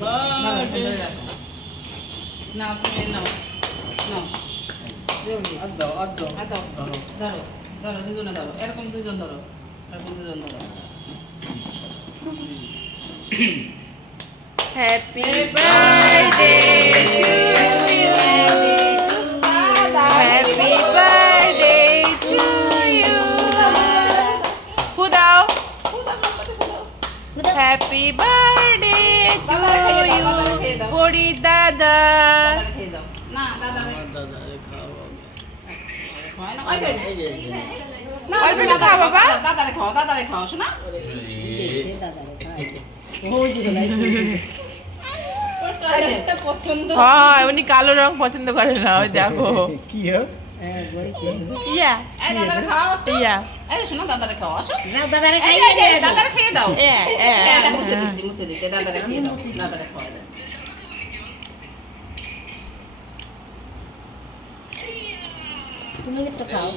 birthday নাও তুমি নাও নাও আদ্দো ধরো ধরো ধরো দুজনে ধরো এরকম দুজন ধরো এরকম দুজন ধরো happy birthday to you happy birthday to you খুদাও happy birthday to you Hari দাদা খেয়ে দাও না দাদা অল্প একটু খাও বাবা দাদারে খাও শোনা হ্যাঁ উনি কালো রং পছন্দ করে না ওই দেখো কি ইয়া ইয়া শোনা দাদারে খাও আসো দাদারে দাদারে খেয়ে দাও এ মুছে দিচ্ছি দাদারে খেয়ে দাও দাদারে খাওয়া দাও তুমি একটু খাও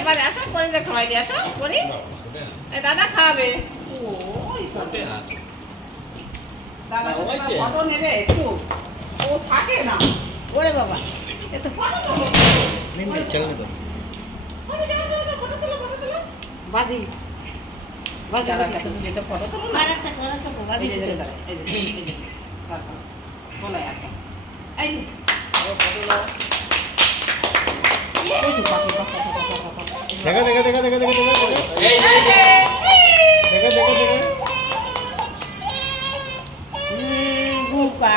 এবারে আসো পরে খাওয়াই দিয়ে আসো পরে দাদা খাবে দাদা ফটো নেবে একটু ও থাকে না ওরে বাবা এত ফটো তোলো চল না ফটো তোলো বাজি বাজি দাদার কাছে তুমি একটা ফটো তোলো না আরেকটা বাজি এই যে বলো একটা এই যে ফটো নাও দেখা এই দেখা বুকা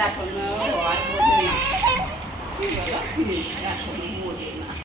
এখন আর বোঝে না এখন বোঝে না